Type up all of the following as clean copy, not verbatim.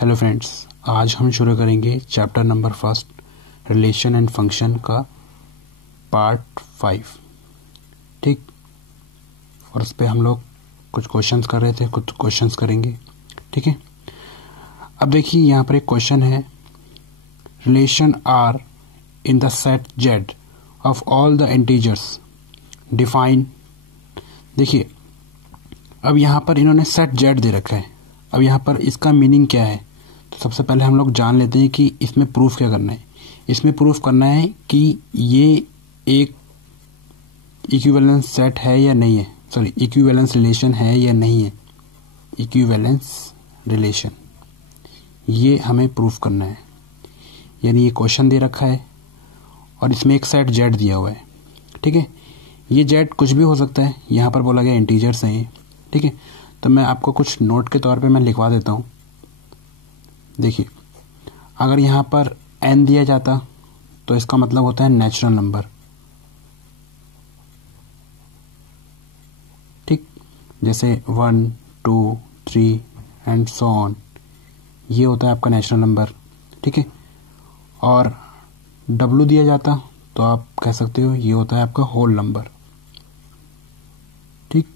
Hello friends, आज हम शुरू करेंगे chapter number 1 relation and function का पार्ट 5। ठीक, और उस पर हम लोग कुछ क्वेश्चंस कर रहे थे, कुछ क्वेश्चंस करेंगे। ठीक है, अब देखिए यहाँ पर एक क्वेश्चन है, relation R in the set Z of all the integers define. देखिए अब यहाँ पर इन्होंने सेट जेड दे रखा है। अब यहाँ पर इसका मीनिंग क्या है, तो सबसे पहले हम लोग जान लेते हैं कि इसमें प्रूफ क्या करना है। इसमें प्रूफ करना है कि ये एक इक्विवेलेंस सेट है या नहीं है, सॉरी इक्विवेलेंस रिलेशन है या नहीं है। इक्विवेलेंस रिलेशन ये हमें प्रूफ करना है। यानी ये क्वेश्चन दे रखा है और इसमें एक सेट जेड दिया हुआ है। ठीक है, ये जेड कुछ भी हो सकता है, यहाँ पर बोला गया इंटीजर्स हैं ये। ठीक है, तो मैं आपको कुछ नोट के तौर पे मैं लिखवा देता हूँ। देखिए अगर यहाँ पर n दिया जाता तो इसका मतलब होता है नेचुरल नंबर। ठीक, जैसे 1, 2, 3 एंड सो ऑन, ये होता है आपका नेचुरल नंबर। ठीक है, और w दिया जाता तो आप कह सकते हो ये होता है आपका होल नंबर। ठीक,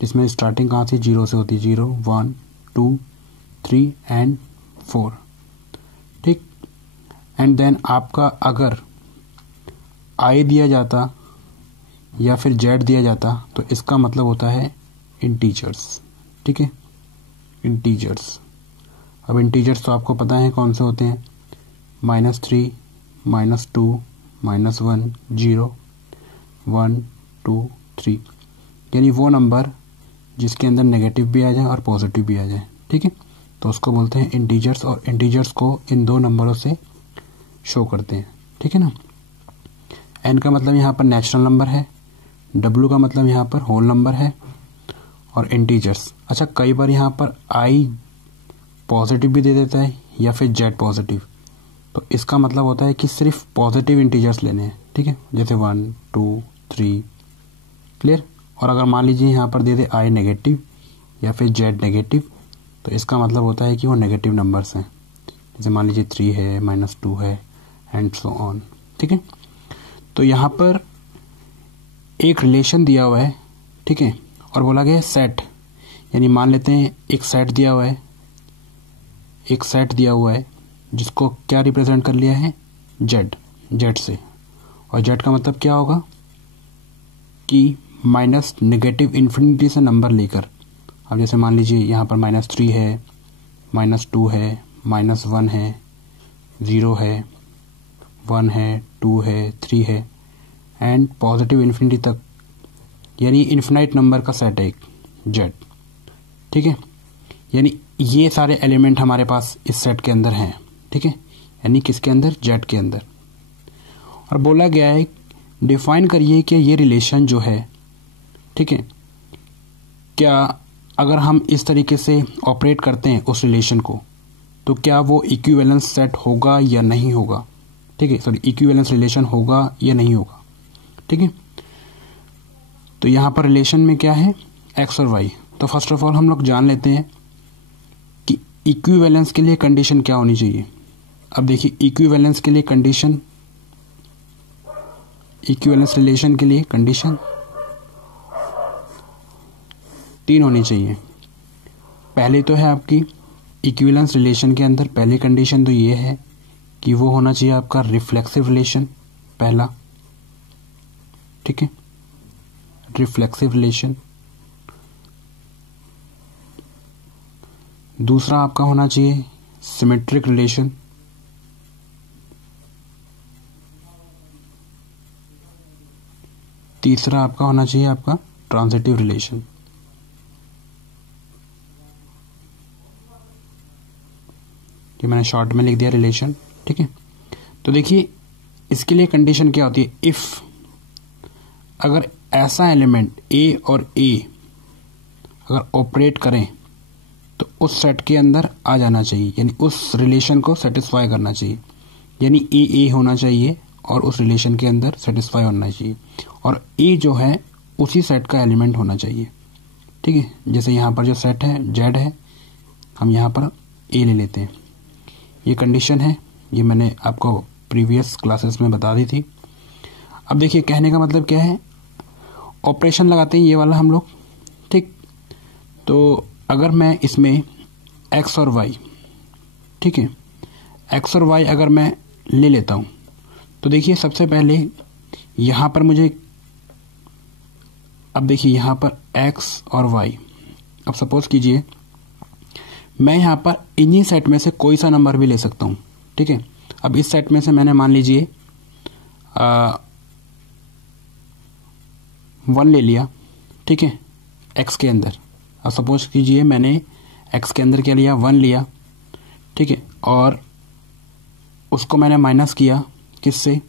जिसमें स्टार्टिंग कहाँ से 0 से होती है, 0, 1, 2, 3 एंड 4। ठीक, एंड देन आपका अगर i दिया जाता या फिर z दिया जाता तो इसका मतलब होता है इंटीजर्स। ठीक है, इंटीजर्स। अब इंटीजर्स तो आपको पता है कौन से होते हैं, -3, -2, -1, 0, 1, 2, 3। यानी वो नंबर जिसके अंदर नेगेटिव भी आ जाए और पॉजिटिव भी आ जाए। ठीक है, तो उसको बोलते हैं इंटीजर्स, और इंटीजर्स को इन दो नंबरों से शो करते हैं। ठीक है ना, n का मतलब यहाँ पर नेचुरल नंबर है, w का मतलब यहाँ पर होल नंबर है, और इंटीजर्स। अच्छा, कई बार यहाँ पर i पॉजिटिव भी दे देता है या फिर z पॉजिटिव, तो इसका मतलब होता है कि सिर्फ पॉजिटिव इंटीजर्स लेने हैं। ठीक है, जैसे 1, 2, 3। क्लियर। और अगर मान लीजिए यहाँ पर दे दे i नेगेटिव या फिर z नेगेटिव, तो इसका मतलब होता है कि वो नेगेटिव नंबर्स हैं। जैसे मान लीजिए 3 है, -2 है एंड सो ऑन। ठीक है, तो यहाँ पर एक रिलेशन दिया हुआ है। ठीक है, और बोला गया है सेट, यानी मान लेते हैं एक सेट दिया हुआ है, एक सेट दिया हुआ है जिसको क्या रिप्रेजेंट कर लिया है, जेड से। और जेड का मतलब क्या होगा कि माइनस नेगेटिव इन्फिनिटी से नंबर लेकर। अब जैसे मान लीजिए यहाँ पर -3 है, -2 है, -1 है, 0 है, 1 है, 2 है, 3 है एंड पॉजिटिव इन्फिनिटी तक, यानी इन्फिनाइट नंबर का सेट है एक जेड। ठीक है, यानी ये सारे एलिमेंट हमारे पास इस सेट के अंदर हैं। ठीक है, यानी किसके अंदर, जेड के अंदर। और बोला गया है डिफाइन करिए कि ये रिलेशन जो है, ठीक है, क्या अगर हम इस तरीके से ऑपरेट करते हैं उस रिलेशन को, तो क्या वो इक्विवेलेंस सेट होगा या नहीं होगा। ठीक है, सॉरी इक्विवेलेंस रिलेशन होगा या नहीं होगा। ठीक है, तो यहाँ पर रिलेशन में क्या है, x और y। तो फर्स्ट ऑफ ऑल हम लोग जान लेते हैं कि इक्विवेलेंस के लिए कंडीशन क्या होनी चाहिए। अब देखिए इक्विवेलेंस के लिए कंडीशन, इक्विवेलेंस रिलेशन के लिए कंडीशन 3 होनी चाहिए। पहले तो है आपकी इक्विवेलेंस रिलेशन के अंदर पहली कंडीशन तो ये है कि वो होना चाहिए आपका रिफ्लेक्सिव रिलेशन, पहला। ठीक है, रिफ्लेक्सिव रिलेशन। दूसरा आपका होना चाहिए सिमेट्रिक रिलेशन। तीसरा आपका होना चाहिए आपका ट्रांजिटिव रिलेशन। कि मैंने शॉर्ट में लिख दिया रिलेशन। ठीक है, तो देखिए इसके लिए कंडीशन क्या होती है, इफ अगर ऐसा एलिमेंट ए और ए अगर ऑपरेट करें तो उस सेट के अंदर आ जाना चाहिए, यानी उस रिलेशन को सेटिस्फाई करना चाहिए। यानी ए होना चाहिए और उस रिलेशन के अंदर सेटिस्फाई होना चाहिए, और ए जो है उसी सेट का एलिमेंट होना चाहिए। ठीक है, जैसे यहाँ पर जो सेट है जेड है, हम यहाँ पर ए ले लेते हैं। ये कंडीशन है, ये मैंने आपको प्रीवियस क्लासेस में बता दी थी। अब देखिए कहने का मतलब क्या है, ऑपरेशन लगाते हैं ये वाला हम लोग, ठीक। तो अगर मैं इसमें x और y, ठीक है, x और y अगर मैं ले लेता हूँ तो देखिए सबसे पहले यहाँ पर मुझे, अब देखिए यहाँ पर x और y, अब सपोज कीजिए मैं यहाँ पर इन्हीं सेट में से कोई सा नंबर भी ले सकता हूँ, ठीक है। अब इस सेट में से मैंने मान लीजिए 1 ले लिया, ठीक है, x के अंदर। अब सपोज कीजिए मैंने x के अंदर क्या लिया, 1 लिया, ठीक है, और उसको मैंने माइनस किया किससे,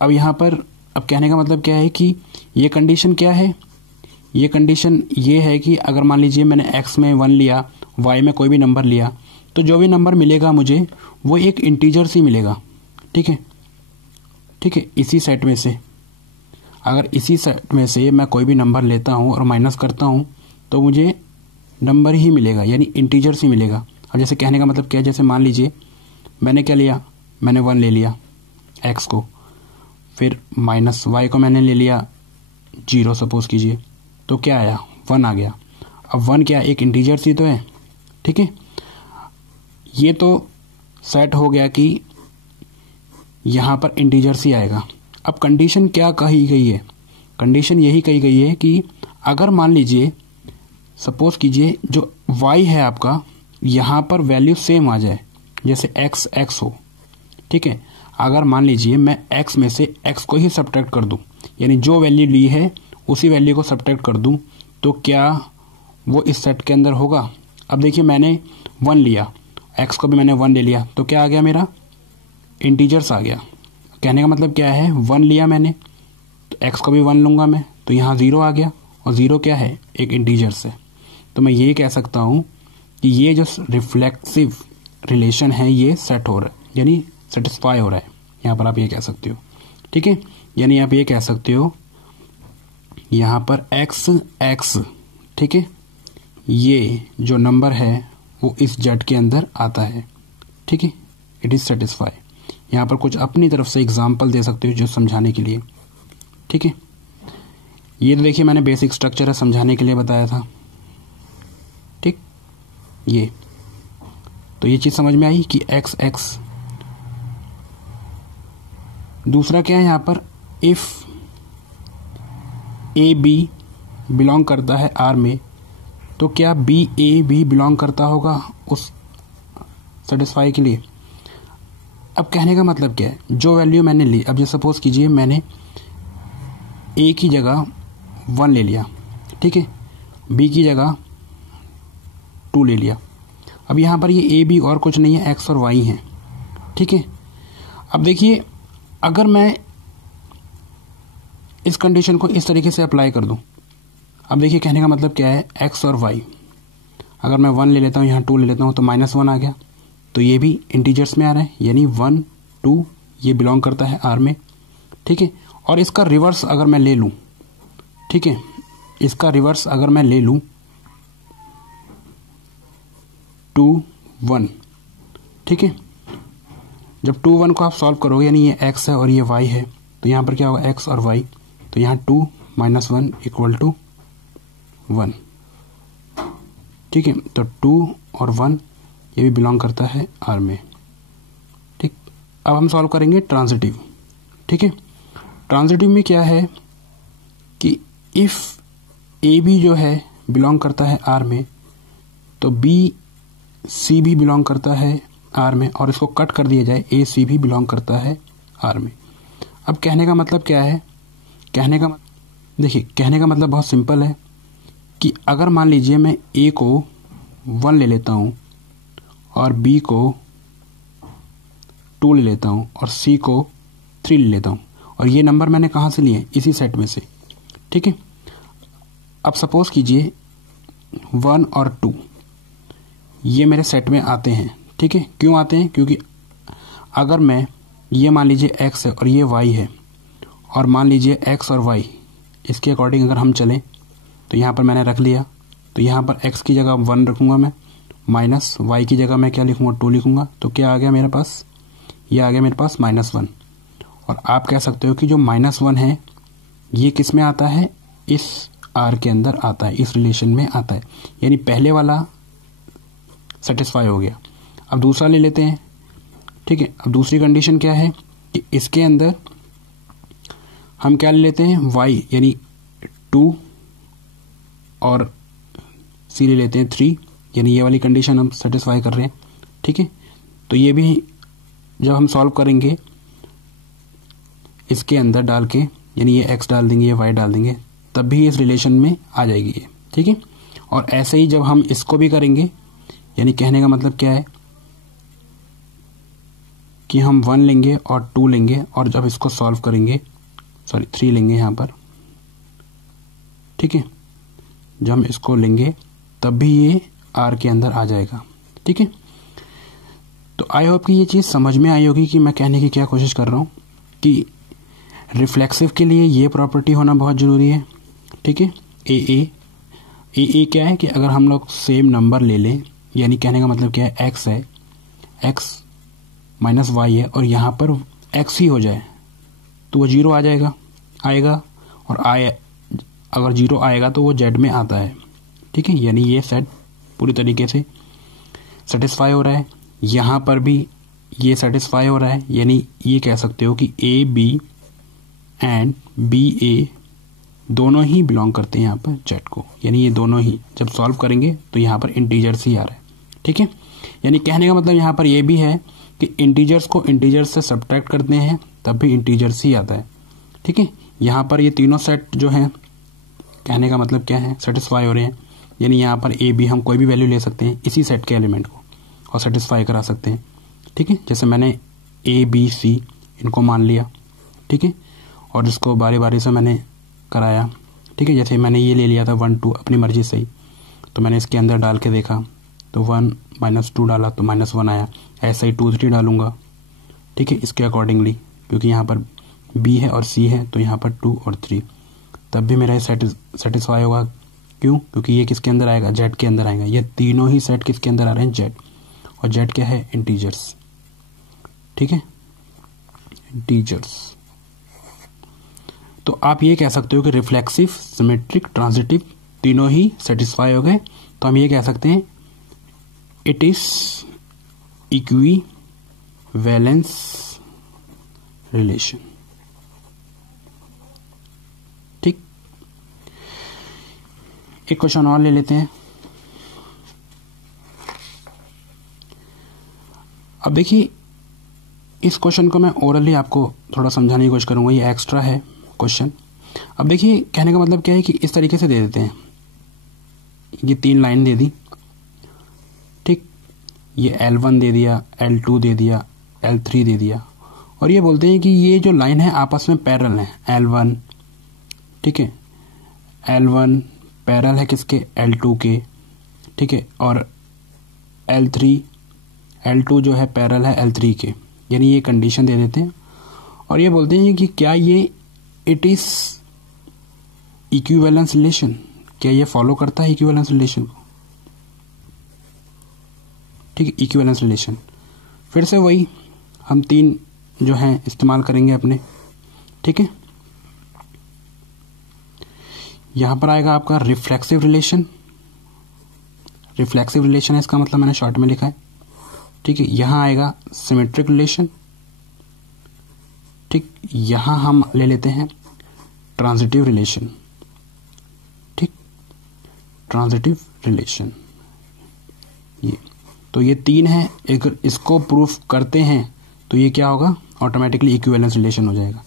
अब यहाँ पर, अब कहने का मतलब क्या है कि ये कंडीशन क्या है, ये कंडीशन ये है कि अगर मान लीजिए मैंने x में 1 लिया, y में कोई भी नंबर लिया, तो जो भी नंबर मिलेगा मुझे वो एक इंटीजर से मिलेगा, ठीक है, ठीक है। इसी सेट में से, अगर इसी सेट में से मैं कोई भी नंबर लेता हूँ और माइनस करता हूँ तो मुझे नंबर ही मिलेगा, यानी इंटीजर से मिलेगा। अब जैसे कहने का मतलब क्या है, जैसे मान लीजिए मैंने क्या लिया, मैंने 1 ले लिया x को, फिर माइनस y को मैंने ले लिया 0 सपोज कीजिए, तो क्या आया, 1 आ गया। अब 1 क्या एक इंटीजर सी तो है, ठीक है। ये तो सेट हो गया कि यहाँ पर इंटीजर सी आएगा। अब कंडीशन क्या कही गई है, कंडीशन यही कही गई है कि अगर मान लीजिए सपोज कीजिए जो y है आपका, यहाँ पर वैल्यू सेम आ जाए, जैसे x हो, ठीक है। अगर मान लीजिए मैं x में से x को ही सब्ट्रैक्ट कर दूं, यानी जो वैल्यू ली है उसी वैल्यू को सब्ट्रैक्ट कर दूं, तो क्या वो इस सेट के अंदर होगा। अब देखिए मैंने 1 लिया, x को भी मैंने 1 ले लिया, तो क्या आ गया, मेरा इंटीजर्स आ गया। कहने का मतलब क्या है, 1 लिया मैंने तो x को भी 1 लूँगा मैं, तो यहाँ 0 आ गया, और 0 क्या है, एक इंटीजर्स है। तो मैं ये कह सकता हूँ कि ये जो रिफ्लेक्सिव रिलेशन है ये सेट हो रहा है, यानी सेटिस्फाई हो रहा है, यहाँ पर आप ये कह सकते हो, ठीक है। यानी आप ये कह सकते हो यहाँ पर x, ठीक है, ये जो नंबर है वो इस जेड के अंदर आता है, ठीक है, इट इज सेटिस्फाई। यहाँ पर कुछ अपनी तरफ से एग्जाम्पल दे सकते हो जो समझाने के लिए, ठीक है। ये तो देखिए मैंने बेसिक स्ट्रक्चर है समझाने के लिए बताया था, ठीक। ये तो ये चीज समझ में आई कि x। दूसरा क्या है यहाँ पर, इफ ए बी बिलोंग करता है आर में, तो क्या बी ए भी बिलोंग करता होगा उस सेटिस्फाई के लिए। अब कहने का मतलब क्या है, जो वैल्यू मैंने ली, अब ये सपोज कीजिए मैंने ए की जगह 1 ले लिया, ठीक है, बी की जगह 2 ले लिया। अब यहाँ पर ये ए बी और कुछ नहीं है, x और y है, ठीक है। अब देखिए अगर मैं इस कंडीशन को इस तरीके से अप्लाई कर दूं, अब देखिए कहने का मतलब क्या है, x और y, अगर मैं 1 ले लेता हूँ, यहाँ 2 ले लेता हूँ, तो -1 आ गया, तो ये भी इंटीजर्स में आ रहा है, यानी 1 2 ये बिलोंग करता है आर में, ठीक है। और इसका रिवर्स अगर मैं ले लूँ, ठीक है, इसका रिवर्स अगर मैं ले लूँ 2 1, ठीक है, जब 2 1 को आप सॉल्व करोगे, यानी ये x है और ये y है, तो यहाँ पर क्या होगा, x और y, तो यहाँ 2 - 1 = 1, ठीक है। तो 2 और 1 ये भी बिलोंग करता है आर में, ठीक। अब हम सॉल्व करेंगे ट्रांजिटिव, ठीक है। ट्रांजिटिव में क्या है कि इफ ए बी जो है बिलोंग करता है आर में, तो बी सी भी बिलोंग करता है आर में, और इसको कट कर दिया जाए, ए सी भी बिलोंग करता है आर में। अब कहने का मतलब क्या है, देखिए कहने का मतलब बहुत सिंपल है कि अगर मान लीजिए मैं ए को 1 ले लेता हूँ और बी को 2 ले लेता हूँ और सी को 3 ले लेता हूँ, और ये नंबर मैंने कहाँ से लिए, इसी सेट में से, ठीक है। अब सपोज कीजिए 1 और 2 ये मेरे सेट में आते हैं, ठीक है। क्यों आते हैं, क्योंकि अगर मैं ये मान लीजिए x है और ये y है, और मान लीजिए x और y इसके अकॉर्डिंग अगर हम चलें, तो यहाँ पर मैंने रख लिया, तो यहाँ पर x की जगह 1 रखूँगा मैं, माइनस वाई की जगह मैं क्या लिखूंगा, 2 लिखूंगा, तो क्या आ गया मेरे पास, ये आ गया मेरे पास -1। और आप कह सकते हो कि जो -1 है ये किस में आता है, इस आर के अंदर आता है, इस रिलेशन में आता है, यानी पहले वाला सेटिस्फाई हो गया। अब दूसरा ले लेते हैं, ठीक है। अब दूसरी कंडीशन क्या है कि इसके अंदर हम क्या ले लेते हैं, y यानी 2 और c ले लेते हैं 3, यानी ये वाली कंडीशन हम सेटिस्फाई कर रहे हैं, ठीक है। तो ये भी जब हम सॉल्व करेंगे इसके अंदर डाल के, यानी ये x डाल देंगे, ये y डाल देंगे, तब भी इस रिलेशन में आ जाएगी ये, ठीक है। और ऐसे ही जब हम इसको भी करेंगे, यानी कहने का मतलब क्या है कि हम 1 लेंगे और 2 लेंगे, और जब इसको सॉल्व करेंगे, सॉरी 3 लेंगे यहाँ पर, ठीक है, जब हम इसको लेंगे तब भी ये R के अंदर आ जाएगा, ठीक है। तो आई होप कि ये चीज़ समझ में आई होगी कि मैं कहने की क्या कोशिश कर रहा हूँ कि रिफ्लेक्सिव के लिए ये प्रॉपर्टी होना बहुत ज़रूरी है, ठीक है। ए क्या है कि अगर हम लोग सेम नंबर ले लें, यानी कहने का मतलब क्या है, x है, x माइनस y है, और यहाँ पर x ही हो जाए तो वो 0 आ आएगा, और अगर 0 आएगा तो वो z में आता है, ठीक है। यानी ये सेट पूरी तरीके से सेटिस्फाई हो रहा है, यहाँ पर भी ये सेटिस्फाई हो रहा है, यानी ये कह सकते हो कि ए बी एंड बी ए दोनों ही बिलोंग करते हैं यहाँ पर z को, यानी ये दोनों ही जब सॉल्व करेंगे तो यहाँ पर इंटीजर्स ही आ रहा है, ठीक है। यानी कहने का मतलब यहाँ पर ये भी है कि इंटीजर्स को इंटीजर्स से सब्ट्रैक्ट करते हैं तब भी इंटीजर्स ही आता है, ठीक है। यहाँ पर ये तीनों सेट जो हैं, कहने का मतलब क्या है, सेटिस्फाई हो रहे हैं, यानी यहाँ पर ए बी हम कोई भी वैल्यू ले सकते हैं इसी सेट के एलिमेंट को और सेटिस्फाई करा सकते हैं, ठीक है। जैसे मैंने ए बी सी इनको मान लिया, ठीक है, और इसको बारी बारी से मैंने कराया, ठीक है। जैसे मैंने ये ले लिया था 1 2 अपनी मर्जी से ही, तो मैंने इसके अंदर डाल के देखा तो 1 -2 डाला तो -1 आया, ऐसा ही 2 3 डालूंगा, ठीक है, इसके अकॉर्डिंगली, क्योंकि यहाँ पर b है और c है तो यहाँ पर 2 और 3, तब भी मेरा सेटिस्फाई होगा। क्यों? क्योंकि ये किसके अंदर आएगा, z के अंदर आएगा। ये तीनों ही सेट किसके अंदर आ रहे हैं, z, और z क्या है, इंटीजर्स, ठीक है, इंटीजर्स। तो आप ये कह सकते हो कि रिफ्लेक्सिव, सिमेट्रिक, ट्रांजिटिव तीनों ही सेटिस्फाई हो गए, तो हम ये कह सकते हैं इट इज इक्विवेलेंस रिलेशन, ठीक। एक क्वेश्चन और ले लेते हैं। अब देखिए इस क्वेश्चन को मैं ओरली आपको थोड़ा समझाने की कोशिश करूंगा, ये एक्स्ट्रा है क्वेश्चन। अब देखिए कहने का मतलब क्या है कि इस तरीके से दे देते हैं, ये 3 लाइन दे दी, ठीक, ये L1 दे दिया, L2 दे दिया, L3 दे दिया, और ये बोलते हैं कि ये जो लाइन है आपस में पैरेलल है, L1, ठीक है, L1 पैरेलल है किसके, L2 के, ठीक है, और L2 जो है पैरेलल है L3 के, यानी ये कंडीशन दे देते हैं और ये बोलते हैं कि क्या ये इट इज इक्विवेलेंस रिलेशन, क्या ये फॉलो करता है इक्विवेलेंस रिलेशन को, ठीक है, इक्विवेलेंस रिलेशन। फिर से वही हम 3 जो हैं इस्तेमाल करेंगे अपने, ठीक है। यहां पर आएगा आपका रिफ्लेक्सिव रिलेशन, रिफ्लेक्सिव रिलेशन है इसका मतलब मैंने शॉर्ट में लिखा है, ठीक है। यहां आएगा सिमेट्रिक रिलेशन, ठीक, यहां हम ले लेते हैं ट्रांजिटिव रिलेशन, ठीक, ट्रांजिटिव रिलेशन, ये तो ये 3 है। अगर इसको प्रूफ करते हैं तो ये क्या होगा, ऑटोमेटिकली इक्विवेलेंस रिलेशन हो जाएगा।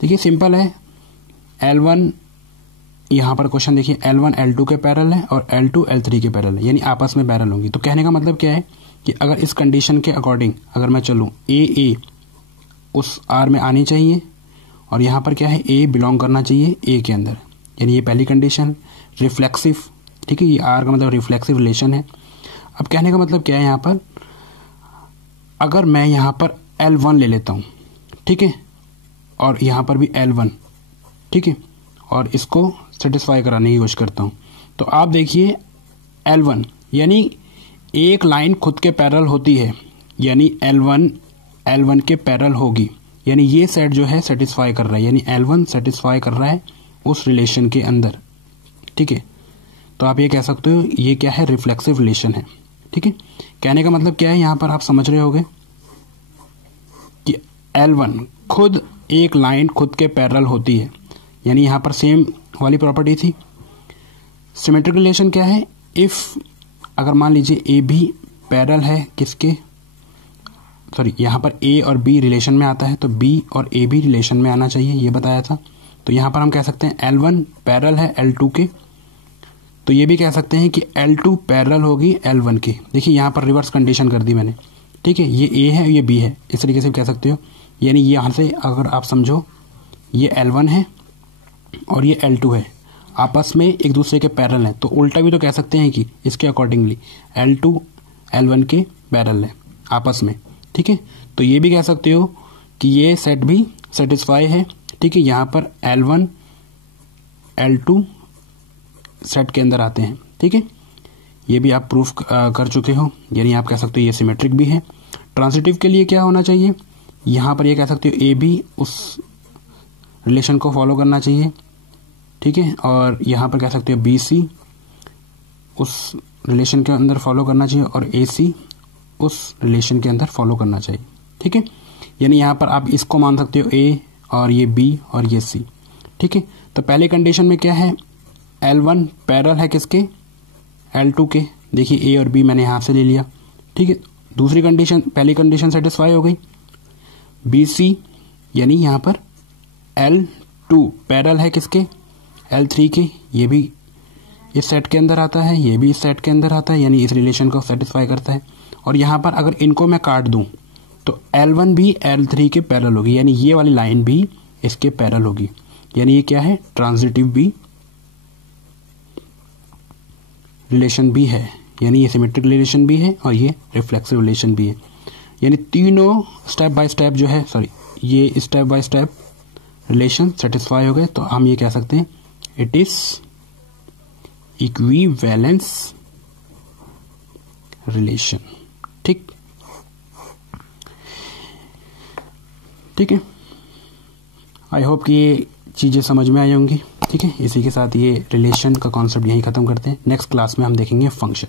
देखिए सिंपल है, L1 यहाँ पर क्वेश्चन देखिए, L1 L2 के पैरेलल है और L2 L3 के पैरेलल है, यानी आपस में पैरेलल होंगी। तो कहने का मतलब क्या है कि अगर इस कंडीशन के अकॉर्डिंग अगर मैं चलूँ, ए उस R में आनी चाहिए, और यहाँ पर क्या है, A बिलोंग करना चाहिए A के अंदर, यानी ये पहली कंडीशन। रिफ्लेक्सिव, ठीक है, ये R का मतलब रिफ्लेक्सिव रिलेशन है। अब कहने का मतलब क्या है, यहाँ पर अगर मैं यहाँ पर L1 ले लेता हूँ, ठीक है, और यहाँ पर भी L1, ठीक है, और इसको सेटिस्फाई कराने की कोशिश करता हूँ, तो आप देखिए L1 यानी एक लाइन खुद के पैरेलल होती है, यानी L1 के पैरेलल होगी, यानी ये सेट जो है सेटिस्फाई कर रहा है, यानी L1 सेटिस्फाई कर रहा है उस रिलेशन के अंदर। ठीक है, तो आप ये कह सकते हो ये क्या है, रिफ्लेक्सिव रिलेशन है। ठीक है, कहने का मतलब क्या है, यहां पर आप समझ रहे होगे कि L1 खुद एक लाइन खुद के पैरेलल होती है, यानी यहां पर सेम वाली प्रॉपर्टी थी। सिमेट्रिक रिलेशन क्या है, इफ अगर मान लीजिए ए बी पैरेलल है किसके, सॉरी यहां पर ए और बी रिलेशन में आता है तो बी और ए भी रिलेशन में आना चाहिए, ये बताया था। तो यहां पर हम कह सकते हैं L1 पैरेलल है L2 के, तो ये भी कह सकते हैं कि L2 पैरेलल होगी L1 की। देखिए यहां पर रिवर्स कंडीशन कर दी मैंने। ठीक है, ये ए है ये बी है, इस तरीके से कह सकते हो, यानी यहां से अगर आप समझो ये L1 है और ये L2 है, आपस में एक दूसरे के पैरेलल है, तो उल्टा भी तो कह सकते हैं कि इसके अकॉर्डिंगली L2 L1 के पैरेलल है आपस में। ठीक है, तो ये भी कह सकते हो कि ये सेट भी सेटिस्फाई है। ठीक है, यहां पर L1 L2 सेट के अंदर आते हैं। ठीक है, ये भी आप प्रूफ कर चुके हो, यानी आप कह सकते हो ये सिमेट्रिक भी है। ट्रांजिटिव के लिए क्या होना चाहिए, यहां पर ये कह सकते हो ए भी उस रिलेशन को फॉलो करना चाहिए। ठीक है, और यहां पर कह सकते हो बी सी उस रिलेशन के अंदर फॉलो करना चाहिए और ए सी उस रिलेशन के अंदर फॉलो करना चाहिए। ठीक है, यानी यहां पर आप इसको मान सकते हो ए और ये बी और ये सी। ठीक है, तो पहले कंडीशन में क्या है, L1 पैरेलल है किसके, L2 के। देखिए ए और बी मैंने यहां से ले लिया। ठीक है, दूसरी कंडीशन, पहली कंडीशन सेटिस्फाई हो गई। बी सी यानी यहां पर L2 पैरेलल है किसके, L3 के, ये भी इस सेट के अंदर आता है, ये भी इस सेट के अंदर आता है, यानी इस रिलेशन को सेटिस्फाई करता है। और यहां पर अगर इनको मैं काट दूं तो L1 भी L3 के पैरेलल होगी, यानी ये वाली लाइन भी इसके पैरेलल होगी, यानी ये क्या है, ट्रांजिटिव भी रिलेशन भी है, यानी ये सिमेट्रिक रिलेशन भी है और ये रिफ्लेक्सिव रिलेशन भी है। यानी तीनों स्टेप बाय स्टेप जो है, सॉरी ये step by step relation satisfy हो गए, तो हम ये कह सकते हैं इट इज इक्विवेलेंस रिलेशन। ठीक है, आई होप कि ये चीजें समझ में आई होंगी। ठीक है, इसी के साथ ये रिलेशन का कॉन्सेप्ट यहीं खत्म करते हैं। नेक्स्ट क्लास में हम देखेंगे फंक्शन।